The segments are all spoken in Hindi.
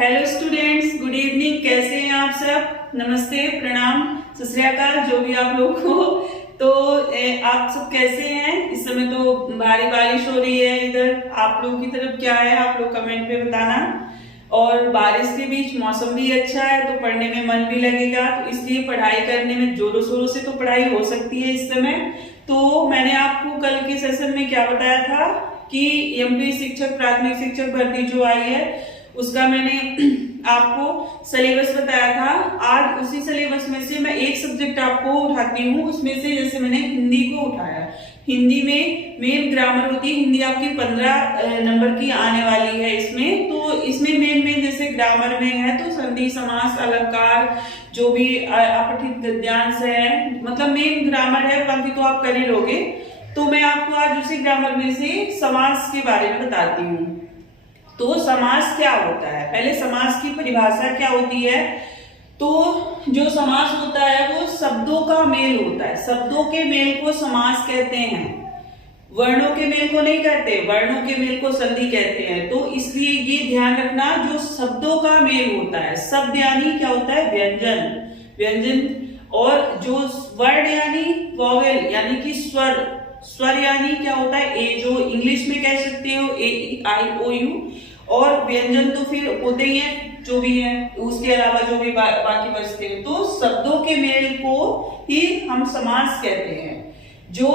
Hello students, good evening. कैसे हैं आप सब? नमस्ते, प्रणाम, सत श्री अकाल, जो भी आप लोग हो। तो आप सब कैसे हैं? इस समय तो भारी बारिश हो रही है इधर। आप लोग की तरफ क्या है, आप लोग कमेंट पे बताना। और बारिश के बीच मौसम भी अच्छा है तो पढ़ने में मन भी लगेगा, तो इसलिए पढ़ाई करने में जोरों शोरों से तो पढ़ाई हो सकती है इस समय। तो मैंने आपको कल के सेशन में क्या बताया था कि एमपी शिक्षक प्राथमिक शिक्षक भर्ती जो आई है उसका मैंने आपको सिलेबस बताया था। आज उसी सिलेबस में से मैं एक सब्जेक्ट आपको उठाती हूँ। उसमें से जैसे मैंने हिंदी को उठाया, हिंदी में मेन ग्रामर होती है। हिंदी आपकी 15 नंबर की आने वाली है इसमें। तो इसमें मेन जैसे ग्रामर में है तो संधि, समास, अलंकार, जो भी अपठित गद्यांश है, मतलब मेन ग्रामर है, बाकी तो आप कर ही लोगे। तो मैं आपको आज उसी ग्रामर में से समास के बारे में बताती हूँ। तो समास क्या होता है, पहले समास की परिभाषा क्या होती है। तो जो समास होता है वो शब्दों का मेल होता है। शब्दों के मेल को समास कहते हैं, वर्णों के मेल को नहीं कहते। वर्णों के मेल को संधि कहते हैं। तो इसलिए ये ध्यान रखना, जो शब्दों का मेल होता है, शब्द यानी क्या होता है, व्यंजन, और जो वर्ण यानी वॉवेल यानी कि स्वर यानी क्या होता है, ए, जो इंग्लिश में कह सकते हो AEIOU, और व्यंजन तो फिर होते ही हैं जो भी है, उसके अलावा जो भी बाकी बचते हैं। तो शब्दों के मेल को ही हम समास कहते हैं। जो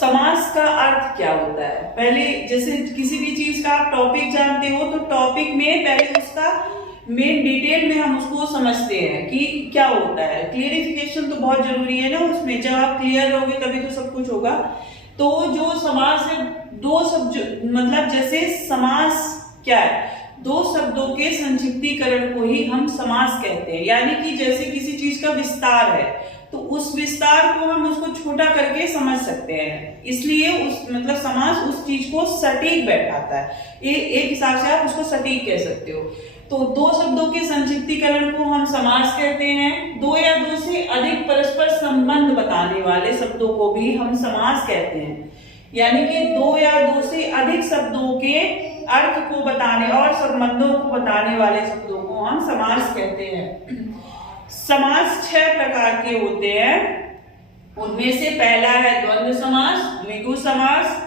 समास का अर्थ क्या होता है, पहले जैसे किसी भी चीज का आप टॉपिक जानते हो तो टॉपिक में पहले उसका मेन डिटेल में हम उसको समझते हैं कि क्या होता है। क्लियरिफिकेशन तो बहुत जरूरी है ना उसमें। जब आप क्लियर रहोगे तभी तो सब कुछ होगा। तो जो समास है, दो शब्द, मतलब जैसे समास क्या है, दो शब्दों के संक्षिप्तीकरण को ही हम समास कहते हैं। यानी कि जैसे किसी चीज का विस्तार है तो उस विस्तार को हम उसको छोटा करके समझ सकते हैं, इसलिए उस मतलब समास उस चीज को सटीक बैठाता है। एक हिसाब से आप उसको सटीक कह सकते हो। तो दो शब्दों के संक्षिप्तीकरण को हम समास कहते हैं। दो या दो से अधिक परस्पर संबंध बताने वाले शब्दों को भी हम समास कहते हैं। यानी कि दो या दो से अधिक शब्दों के अर्थ को बताने और संबंधों को बताने वाले शब्दों को हम समास कहते हैं। समास 6 प्रकार के होते हैं। उनमें से पहला है द्वंद्व समास, द्विगु समास,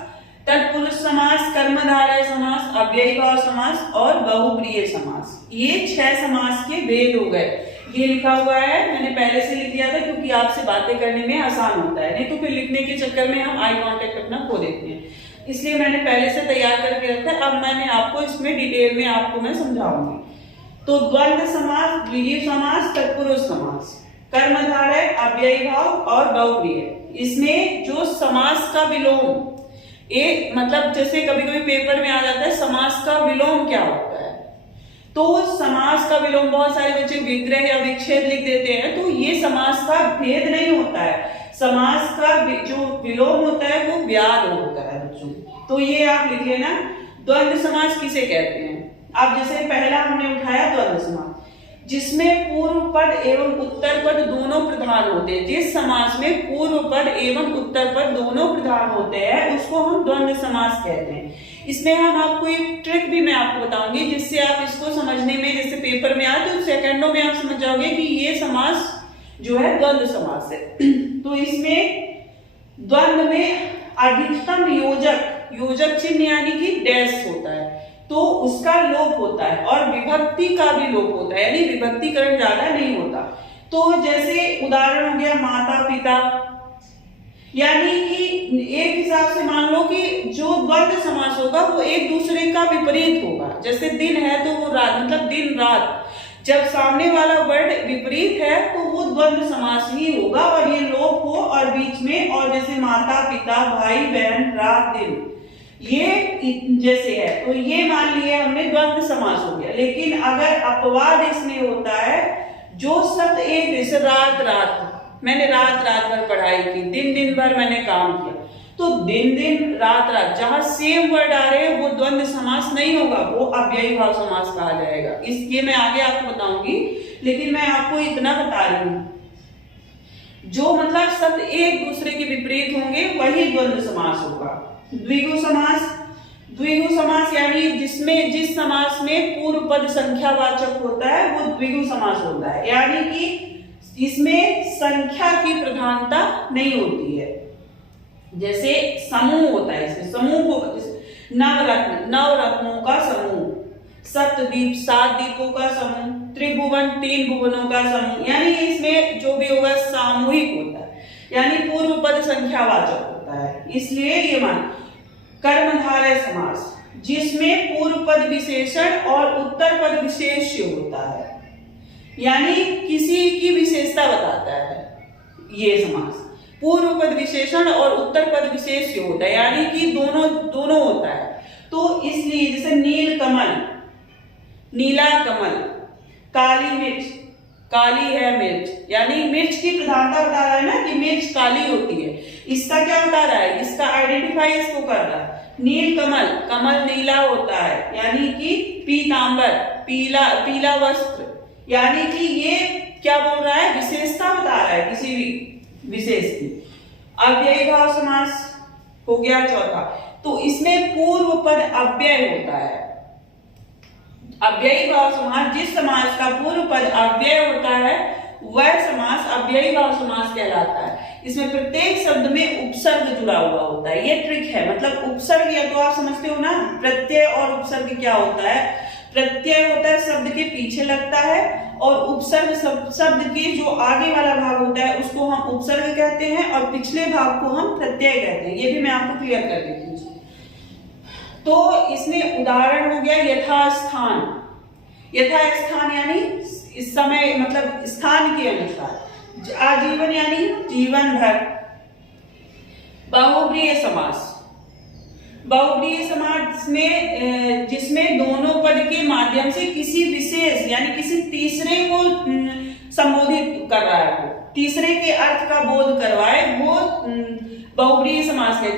तत्पुरुष समास, कर्मधारय समास, अव्ययीभाव समास और बहुप्रिय समास। ये 6 समास के भेद हो गए। ये लिखा हुआ है, मैंने पहले से लिख दिया था क्योंकि आपसे बातें करने में आसान होता है, नहीं तो फिर लिखने के चक्कर में हम आई कांटेक्ट अपना खो देते हैं। इसलिए मैंने पहले से तैयार करके रखा है। अब मैंने आपको इसमें डिटेल में आपको मैं समझाऊंगी। तो द्वंद्व समास, द्विगु समास, तत्पुरुष समास, कर्मधारय, अव्ययीभाव और बहुप्रिय। इसमें जो समास का विलोम, एक मतलब जैसे कभी कभी पेपर में आ जाता है समास का विलोम क्या होता है। तो समास का विलोम बहुत सारे बच्चे विग्रह या विच्छेद लिख देते हैं, तो ये समास का भेद नहीं होता है। समास का जो विलोम होता है वो व्याद होता है बच्चों। तो ये आप लिख लेना, द्वंद्व समास किसे कहते हैं। अब जैसे पहला हमने उठाया द्वंद्व समास, जिसमें पूर्व पद एवं उत्तर पद दोनों प्रधान होते हैं। जिस समास में पूर्व पद एवं उत्तर पद दोनों प्रधान होते हैं उसको हम द्वंद्व समास कहते हैं। इसमें हम आपको एक ट्रिक भी मैं आपको बताऊंगी जिससे आप इसको समझने में, जैसे पेपर में आए तो सेकंडों में आप समझ जाओगे कि ये समास जो है द्वंद्व समास है। तो इसमें द्वंद्व में अधिकतम योजक चिन्ह यानी कि डैश होता है तो उसका लोप होता है, और विभक्ति का भी लोप होता है, यानी विभक्तिकरण ज्यादा नहीं होता। तो जैसे उदाहरण हो गया माता पिता, यानी कि एक हिसाब से मान लो कि जो द्वंद्व समास होगा वो एक दूसरे का विपरीत होगा। जैसे दिन है तो वो रात, मतलब दिन रात, जब सामने वाला वर्ड विपरीत है तो वो द्वंद्व समास ही होगा और ये लोप हो और बीच में, और जैसे माता पिता, भाई बहन, रात दिन, ये जैसे है तो ये मान लिया हमने द्वंद्व समास हो गया। लेकिन अगर अपवाद इसमें होता है, जो शब्द एक, जैसे रात, मैंने रात भर पढ़ाई की, दिन भर मैंने काम किया, तो दिन रात, जहां सेम वर्ड आ रहे हैं वो द्वंद्व समास नहीं होगा, वो अव्ययीभाव समास कहा जाएगा। इसके मैं आगे आपको बताऊंगी, लेकिन मैं आपको इतना बता रही हूं, जो मतलब शब्द एक दूसरे के विपरीत होंगे वही द्वंद्व समास होगा। द्विगु समास यानी जिस समास में पूर्व पद संख्यावाचक होता है वो द्विगु समास होता है, यानी कि इसमें संख्या की प्रधानता नहीं होती है। जैसे समूह होता है, इसमें समूह को नवरत्नों का समूह, सप्तद्वीप 7 द्वीपों का समूह, त्रिभुवन 3 भुवनों का समूह, यानी इसमें जो भी होगा सामूहिक होता है, यानी पूर्व पद संख्यावाचक होता है। इसलिए ये मान कर्मधारय समास जिसमें पूर्व पद विशेषण और उत्तर पद विशेष्य होता है, यानी किसी की विशेषता बताता है ये समास। पूर्व पद विशेषण और उत्तर पद विशेष्य होता है, यानी कि दोनों होता है। तो इसलिए जैसे नील कमल, नीला कमल, काली मिर्च, काली है मिर्च, यानी मिर्च की प्रधानता बता रहा है ना कि मिर्च काली होती है। इसका क्या बता रहा है, इसका आइडेंटिफाई इसको कर रहा है। नील कमल, कमल नीला होता है, यानी कि पीतांबर, पीला वस्त्र, यानी कि ये क्या बोल रहा है, विशेषता बता रहा है किसी भी विशेष की। अव्ययी भाव समास हो गया चौथा। तो इसमें पूर्व पद अव्यय होता है। अव्ययी भाव समास, जिस समास का पूर्व पद अव्यय होता है वह समास अव्ययी भाव समास कहलाता है। इसमें प्रत्येक शब्द में उपसर्ग जुड़ा हुआ होता है। ये ट्रिक है, मतलब उपसर्ग, या तो आप समझते हो ना प्रत्यय और उपसर्ग क्या होता है। प्रत्यय होता है शब्द के पीछे लगता है, और उपसर्ग शब्द के जो आगे वाला भाग होता है उसको हम उपसर्ग कहते हैं, और पिछले भाग को हम प्रत्यय कहते हैं। ये भी मैं आपको क्लियर कर देती हूँ। तो इसमें उदाहरण हो गया यथास्थान। यथास्थान यानी इस समय, मतलब स्थान के अनुसार। आजीवन यानी जीवन भर। बहुब्रीहि समास, बहुब्रीहि समास में जिसमें दोनों पद के माध्यम से किसी विशेष यानी किसी तीसरे को संबोधित कर रहा है, वो तीसरे के अर्थ का बोध करवाए, वो बहुब्रीहि समास है।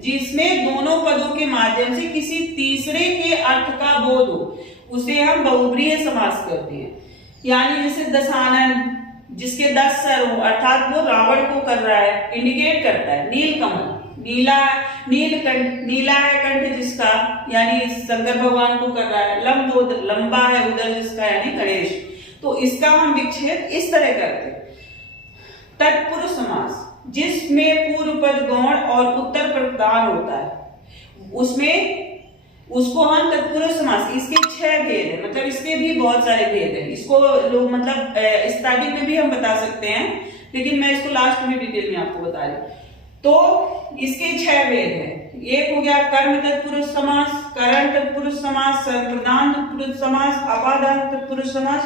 जिसमें दोनों पदों के माध्यम से किसी तीसरे के अर्थ का बोध हो उसे हम बहुब्रीहि समास कहते हैं। यानी जैसे दशानन, जिसके 10 सर हो, अर्थात वो रावण को कर रहा है, इंडिकेट करता है। नीलकमल, नीलकंठ, नीला है कंठ जिसका, यानी शंकर भगवान को कर रहा है। लंबोदर, लंबा है उदर जिसका, यानी गणेश। तो इसका हम विच्छेद इस तरह करते हैं। तत्पुरुष समास, जिसमें पूर्व पद गौण और उत्तर पद प्रधान होता है, उसमें उसको हम तत्पुरुष समास। इसके 6 भेद है, मतलब इसके भी बहुत सारे भेद है। इसको लोग मतलब स्टार्टिंग में भी हम बता सकते हैं, लेकिन मैं इसको लास्ट में डिटेल में आपको बता रही। तो इसके 6 भेद है। एक हो गया कर्म तत्पुरुष समास, करण तत्पुरुष समास, सर्वप्रधान तत्पुरुष समास, अपादान तत्पुरुष समास,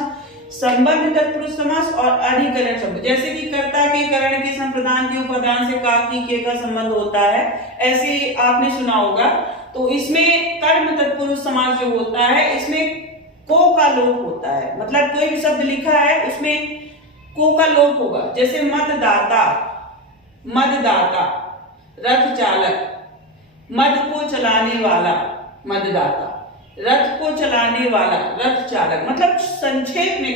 संबंध तत्पुरुष समास और अधिकरण शब्द। जैसे कि कर्ता के करण के संप्रदान के उपादान से का की के का संबंध होता है, ऐसे आपने सुना होगा। तो इसमें कर्म तत्पुरुष समास जो होता है, इसमें को का लोप होता है, मतलब कोई भी शब्द लिखा है उसमें को का लोप होगा। जैसे मतदाता, मददाता, रथ चालक, मद को चलाने वाला मददाता, रथ को चलाने वाला रथ चालक। मतलब संक्षेप में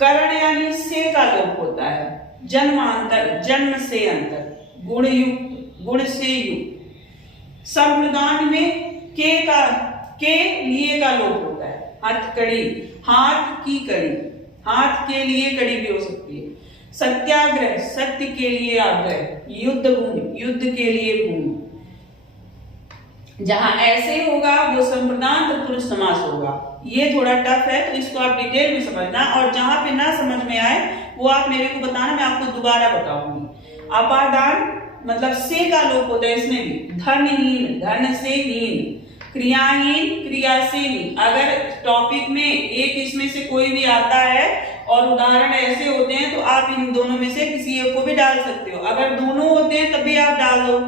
करण यानी से का लोप होता है। जन्मांतर, जन्म से अंतर, गुण युक्त, गुण से युक्त। संप्रदान में के लिए का लोप होता है। हथकड़ी, हाथ की कड़ी, हाथ के लिए कड़ी भी हो सकती है। सत्याग्रह, सत्य के लिए आग्रह। युद्ध भूमि, युद्ध के लिए भूमि। जहां ऐसे होगा वो संप्रदान तत्पुरुष समास होगा। ये थोड़ा टफ है, तो इसको आप डिटेल में समझना, और जहां पे ना समझ में आए वो आप मेरे को बताना, मैं आपको दोबारा बताऊंगी। अपादान मतलब से का लोप होता है इसमें भी। धनहीन, धन से हीन। क्रियाहीन, क्रिया से हीन। अगर टॉपिक में एक इसमें से कोई भी आता है और उदाहरण ऐसे होते हैं तो आप इन दोनों में से किसी एक को भी डाल सकते हो। अगर दोनों होते हैं तब भी आप डाल दो।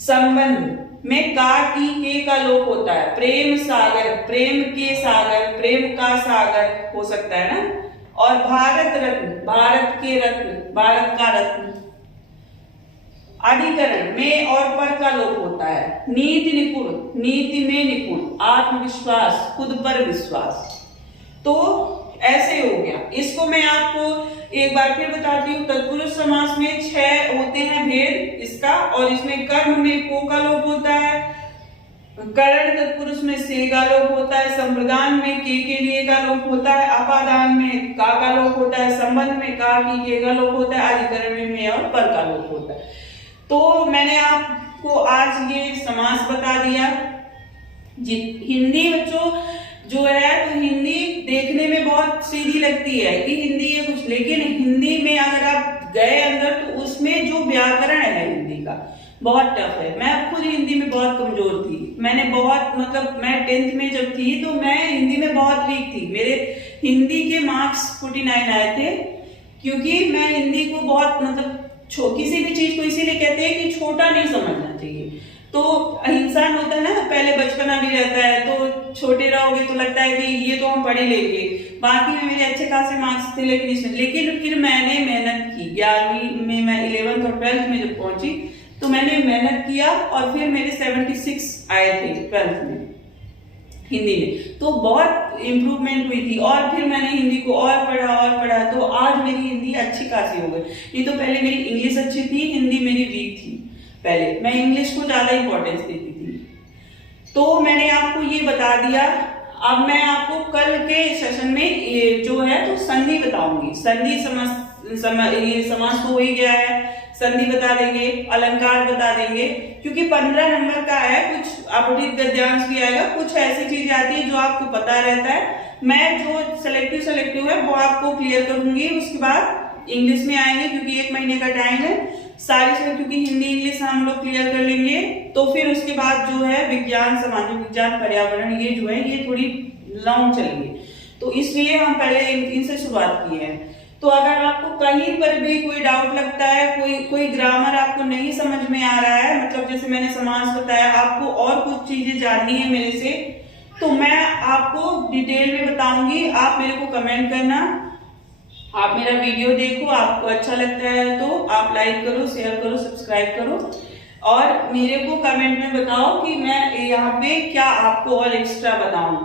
संबंध में का की के का लोप होता है। प्रेम सागर, प्रेम के सागर, प्रेम का सागर हो सकता है ना। और भारत रत्न, भारत के रत्न, भारत का रत्न। अधिकरण में और पर का लोप होता है। नीति निपुण, नीति में निपुण। आत्मविश्वास, खुद पर विश्वास। तो ऐसे हो गया। इसको मैं आपको एक बार फिर बताती हूँ। तत्पुरुष समास में 6 होते हैं भेद इसका, और इसमें कर्म में को का लोप होता है, करण तत्पुरुष में से का लोप होता है, संप्रदान में के लिए का लोप होता है, अपादान में का लोप होता है, संबंध में का की के का लोप होता है, अधिकरण में और पर का लोप होता है। तो मैंने आपको आज ये समास बता दिया। हिंदी बच्चों जो है तो हिंदी देखने में बहुत सीधी लगती है कि हिंदी है कुछ, लेकिन हिंदी में अगर आप गए अंदर तो उसमें जो व्याकरण है हिंदी का बहुत टफ है। मैं खुद हिंदी में बहुत कमजोर थी, मैंने बहुत मतलब मैं 10th में जब थी तो मैं हिंदी में बहुत वीक थी। मेरे हिंदी के मार्क्स 49 आए थे, क्योंकि मैं हिंदी को बहुत मतलब किसी भी चीज को इसीलिए कहते हैं कि छोटा नहीं समझना चाहिए। तो इंसान होता है ना, पहले बचपना भी रहता है, तो छोटे रहोगे तो लगता है कि ये तो हम पढ़ ही लेंगे, बाकी में मेरे अच्छे खासे मार्क्स थे लेकिन फिर मैंने मेहनत की। 11वीं में मैं 11th और 12th में जब पहुंची तो मैंने मेहनत किया और फिर मेरे 76 आए थे 12th में हिंदी में, तो बहुत इम्प्रूवमेंट हुई थी। और फिर मैंने हिंदी को और पढ़ा तो आज मेरी हिंदी अच्छी खासी हो गई। नहीं तो पहले मेरी इंग्लिश अच्छी थी, हिंदी मेरी वीक थी। पहले मैं इंग्लिश को ज्यादा इंपॉर्टेंस देती थी। तो मैंने आपको ये बता दिया। अब मैं आपको कल के सेशन में ये जो है तो संधि बताऊंगी। संधि ये समास तो हो ही गया है, संधि बता देंगे, अलंकार बता देंगे, क्योंकि 15 नंबर का है। कुछ अपठित गद्यांश भी आएगा, कुछ ऐसी चीजें आती है जो आपको पता रहता है। मैं जो सेलेक्टिव है वो आपको क्लियर करूंगी। उसके बाद इंग्लिश में आएंगे, क्योंकि 1 महीने का टाइम है सारी से, क्योंकि हिंदी इंग्लिश हम लोग क्लियर कर लेंगे। तो फिर उसके बाद जो है विज्ञान, सामाजिक विज्ञान, पर्यावरण, ये जो है ये थोड़ी लॉन्ग चलेंगे, तो इसलिए हम पहले इनसे शुरुआत की है। तो अगर आपको कहीं पर भी कोई डाउट लगता है, कोई ग्रामर आपको नहीं समझ में आ रहा है, मतलब जैसे मैंने समास बताया, आपको और कुछ चीजें जाननी है मेरे से, तो मैं आपको डिटेल में बताऊंगी। आप मेरे को कमेंट करना, आप मेरा वीडियो देखो, आपको अच्छा लगता है तो आप लाइक करो, शेयर करो, सब्सक्राइब करो, और मेरे को कमेंट में बताओ कि मैं यहाँ पे क्या आपको और एक्स्ट्रा बताऊं।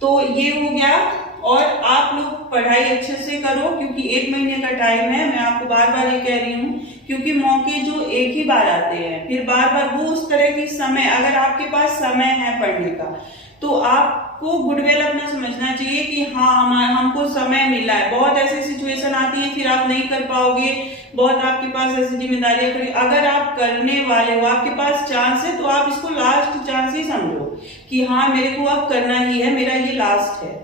तो ये हो गया। और आप लोग पढ़ाई अच्छे से करो, क्योंकि 1 महीने का टाइम है। मैं आपको बार बार ये कह रही हूँ, क्योंकि मौके जो एक ही बार आते हैं, फिर बार बार वो उस तरह की समय, अगर आपके पास समय है पढ़ने का तो आपको गुडविल अपना समझना चाहिए कि हाँ हमको समय मिला है। बहुत ऐसी सिचुएशन आती है फिर आप नहीं कर पाओगे, बहुत आपके पास ऐसी जिम्मेदारियां खड़ी। अगर आप करने वाले हो, आपके पास चांस है, तो आप इसको लास्ट चांस ही समझो कि हाँ मेरे को अब करना ही है, मेरा ये लास्ट है।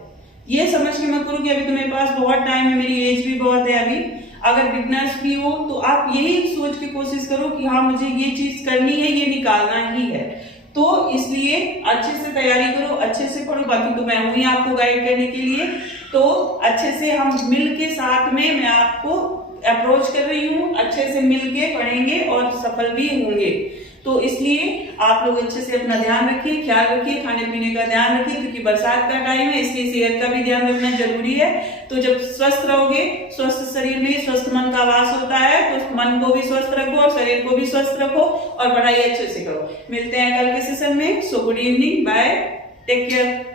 ये समझ के मत करो कि अभी तो मेरे पास बहुत टाइम है, मेरी एज भी बहुत है अभी। अगर बिगनर्स भी हो तो आप यही सोच के कोशिश करो कि हाँ मुझे ये चीज करनी है, ये निकालना ही है। तो इसलिए अच्छे से तैयारी करो, अच्छे से पढ़ो। बाकी तो मैं हूं ही आपको गाइड करने के लिए। तो अच्छे से हम मिल के साथ में, मैं आपको अप्रोच कर रही हूँ, अच्छे से मिल के पढ़ेंगे और सफल भी होंगे। तो इसलिए आप लोग अच्छे से अपना ध्यान रखिए, ख्याल रखिए, खाने पीने का ध्यान रखिए, क्योंकि बरसात का टाइम है, इसलिए सेहत का भी ध्यान रखना जरूरी है। तो जब स्वस्थ रहोगे, स्वस्थ शरीर में स्वस्थ मन का वास होता है, तो मन को भी स्वस्थ रखो और शरीर को भी स्वस्थ रखो और पढ़ाई अच्छे से करो। मिलते हैं कल के सेशन में। So good evening, bye, take care.